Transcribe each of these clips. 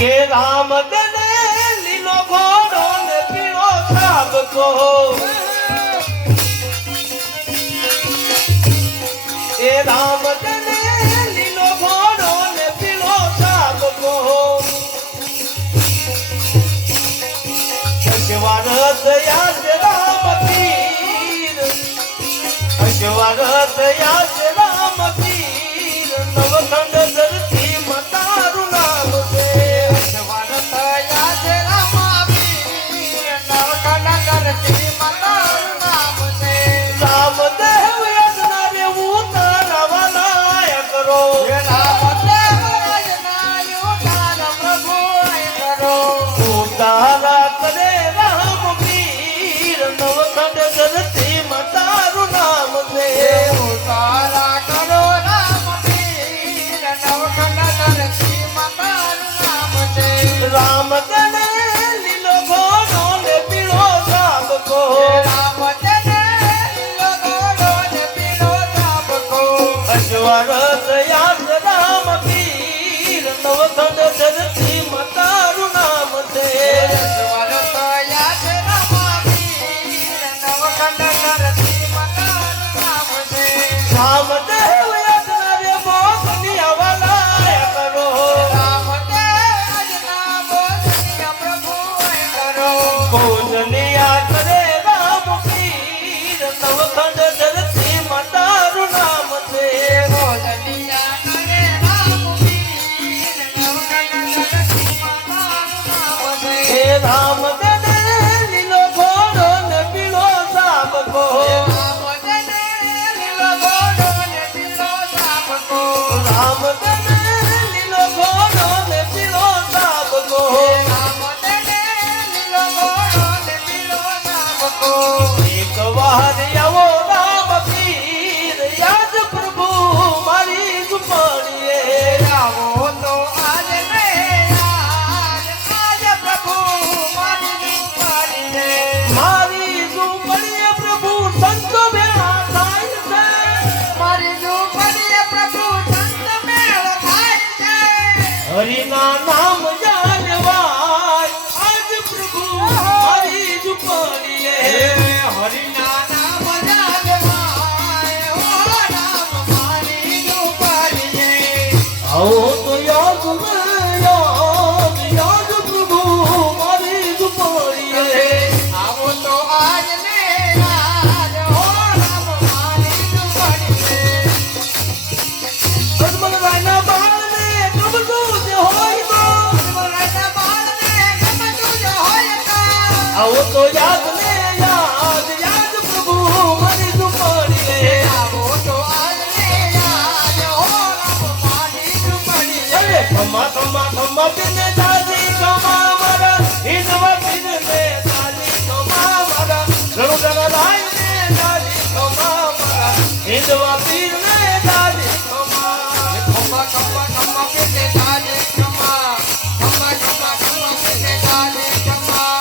કે રામ દને લીલો ઘોડો ને પીળો સાબકો એ રામ દને લીલો ઘોડો ને પીળો સાબકો અશ્વરથ યાદ રામ પીર અશ્વરથ યાદ રામ પીર નવખંડ ધરતી માતારું નામ છે અશ્વરથ યાદ રામ પીર નવખંડ ધરતી માતારું નામ છે રામદેવ યજ્ઞ રે ઉતારવાના કરો રામદેવ યજ્ઞ ઉતાર પ્રભુ કરો ઉતારા કરે રામ પીર નવખંડ ધરતી માતારું નામ છે ઉતારા કરો રામ પીર નવખંડ ધરતી માતારું નામ છે રામ દને લીલો ઘોડો ને પીળો સાબકો રામ દને લીલો ઘોડો ને પીળો સાબકો અશ્વરથ યાદ રામ પીર નવખંડ ધરતી માતારું નામ છે અશ્વરથ યાદ રામ પીર નવખંડ ધરતી માતારું નામ છે રામદેવ યજ્ઞ રે મોકની અવલાય કરો રામદેવ યજ્ઞ મોકની પ્રભુ કરો પૂજનિયા કરે રામ પીર નવખંડ ધરતી માતારું નામ છે પૂજનિયા કરે રામ પીર નવખંડ ધરતી માતારું નામ છે હે રામ દને લીલો ઘોડો ને પીળો સાબકો રામ દને લીલો ઘોડો ને પીળો સાબકો રામ દને લીલો ઘોડો ને પીળો સાબકો રામ દને લીલો ઘોડો ને પીળો સાબકો એક વાર આવો રામ પીર યાદ પ્રભુ મારી ઝુંપડીએ આવો તો આજ ને આજ પ્રભુ મારી ઝુંપડીએ પ્રભુ સંત મેળા થાય છે મારી ઝુંપડીએ પ્રભુ સંત મેળા થાય છે હરિના નામ જાણવાય આજ પ્રભુ મારી ઝુંપડીએ હરિના નામ જાણવાય ઓ રામ મારી ઝુંપડીએ આવો તો યાદ પ્રભુ મારી ઝુંપડીએ આવો તો આજ ને આજ ઓ રામ મારી ઝુંપડીએ અજમલરાયના બાળને ગમતું જ હોય તો અજમલરાયના બાળને ગમતું જ હોય તો આવો તો યાદ ને યાદ પ્રભુ મારી ઝુંપડીએ આવો તો આજ ને યાદ ઓ રામ મારી ઝુંપડીએ અરે ખમા ખમા ખમા બિને દાદી ખમા મારા હિંદવા બિને દાદી ખમા મારા રણુદના રાય ને દાદી ખમા મારા હિંદવા પીર ને દાદી ખમા ખમા ખમા ખમા બિને દાદી ખમા ખમા ખમા ખમા બિને દાદી ખમા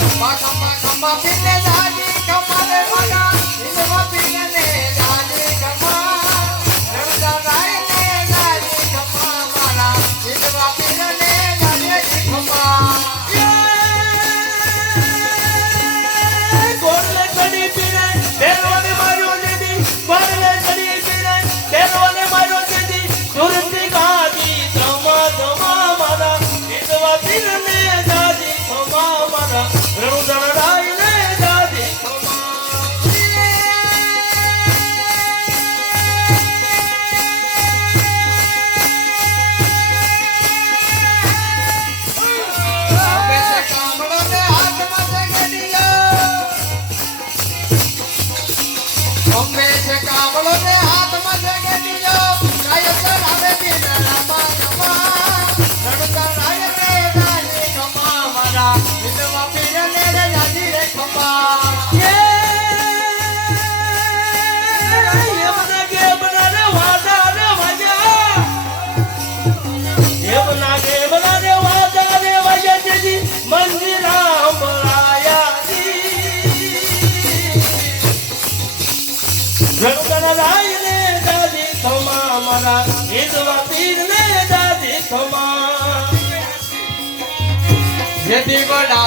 ખમા ખમા ખમા બિને દાદી ખમા રે મારા હિંદવા પીર ને દાદી ખમા રણુદના રાય ને દાદી ખમા મારા હિંદવા પીર ને દાદી ખમા ગોરલે કડી પીરે બેરવાને માર્યો જેદી ગોરલે કડી પીરે બેરવાને માર્યો જેદી સુરતી ગાદી ધમા ધમા મારા હિંદવા પીર ને દાદી ખમા મારા રણુદના રાય ને દાદી ખમા હવે તે કામળો ને હાથમાં જગડિયો અમે છે કામળો ને હાથમાં જગડિયો કાય ચલાવે બિન રામા રમા રણુદના રાય ને દાદી ખમા મારા હિંદવા પીર ને દાદી રે ખમા મંદિરા રણુદના રાય ને દાદી ખમા મારા હિંદવા પીર ને દાદી ખમા જેથી વડા